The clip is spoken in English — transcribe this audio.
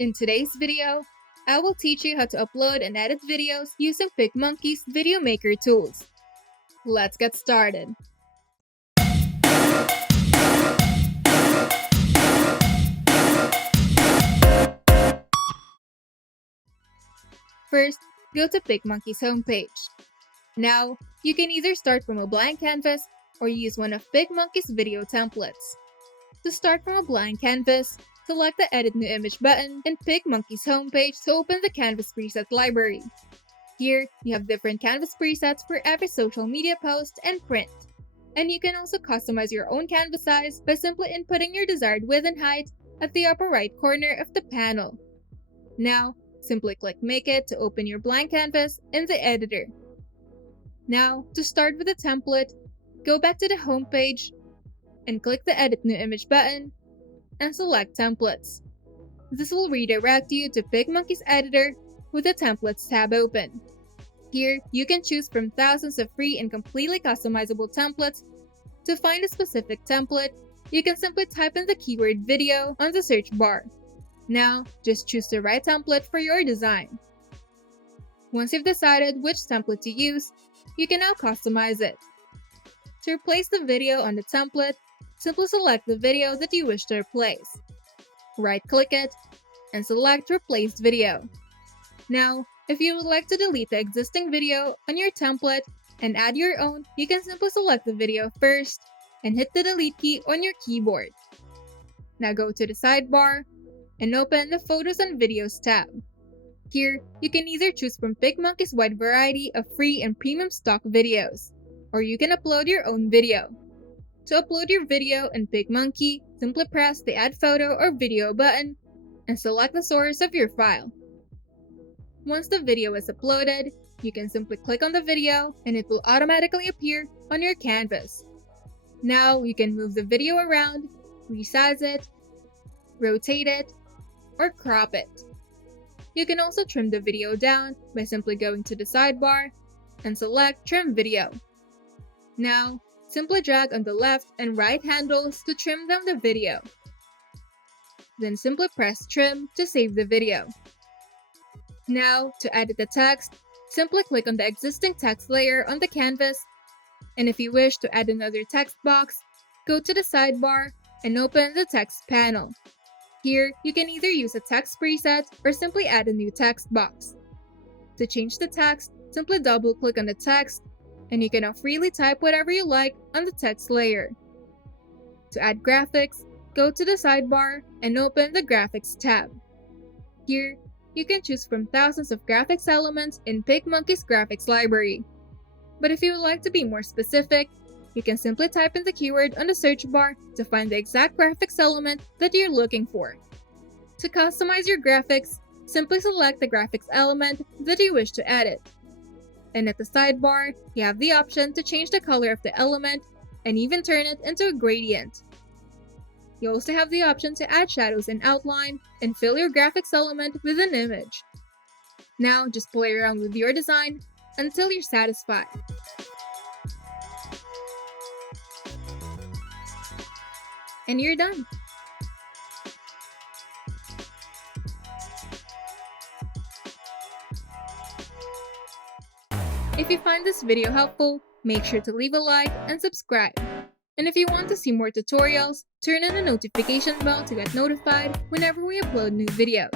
In today's video, I will teach you how to upload and edit videos using PicMonkey's video maker tools. Let's get started. First, go to PicMonkey's homepage. Now, you can either start from a blank canvas or use one of PicMonkey's video templates. To start from a blank canvas, select the Edit New Image button in PicMonkey's homepage to open the Canvas preset library. Here, you have different canvas presets for every social media post and print. And you can also customize your own canvas size by simply inputting your desired width and height at the upper right corner of the panel. Now, simply click Make It to open your blank canvas in the editor. Now, to start with the template, go back to the home page and click the Edit New Image button and select Templates. This will redirect you to PicMonkey's editor with the Templates tab open. Here, you can choose from thousands of free and completely customizable templates. To find a specific template, you can simply type in the keyword video on the search bar. Now, just choose the right template for your design. Once you've decided which template to use, you can now customize it. To replace the video on the template, simply select the video that you wish to replace. Right-click it, and select Replace Video. Now, if you would like to delete the existing video on your template and add your own, you can simply select the video first and hit the Delete key on your keyboard. Now go to the sidebar and open the Photos and Videos tab. Here, you can either choose from PicMonkey's wide variety of free and premium stock videos, or you can upload your own video. To upload your video in PicMonkey, simply press the Add Photo or Video button and select the source of your file. Once the video is uploaded, you can simply click on the video and it will automatically appear on your canvas. Now you can move the video around, resize it, rotate it, or crop it. You can also trim the video down by simply going to the sidebar and select Trim Video. Now, simply drag on the left and right handles to trim down the video. Then simply press Trim to save the video. Now, to edit the text, simply click on the existing text layer on the canvas, and if you wish to add another text box, go to the sidebar and open the text panel. Here, you can either use a text preset or simply add a new text box. To change the text, simply double-click on the text, and you can now freely type whatever you like on the text layer. To add graphics, go to the sidebar and open the Graphics tab. Here, you can choose from thousands of graphics elements in PicMonkey's graphics library. But if you would like to be more specific, you can simply type in the keyword on the search bar to find the exact graphics element that you're looking for. To customize your graphics, simply select the graphics element that you wish to edit. And at the sidebar, you have the option to change the color of the element and even turn it into a gradient. You also have the option to add shadows and outline and fill your graphics element with an image. Now just play around with your design until you're satisfied. And you're done! If you find this video helpful, make sure to leave a like and subscribe. And if you want to see more tutorials, turn on the notification bell to get notified whenever we upload new videos.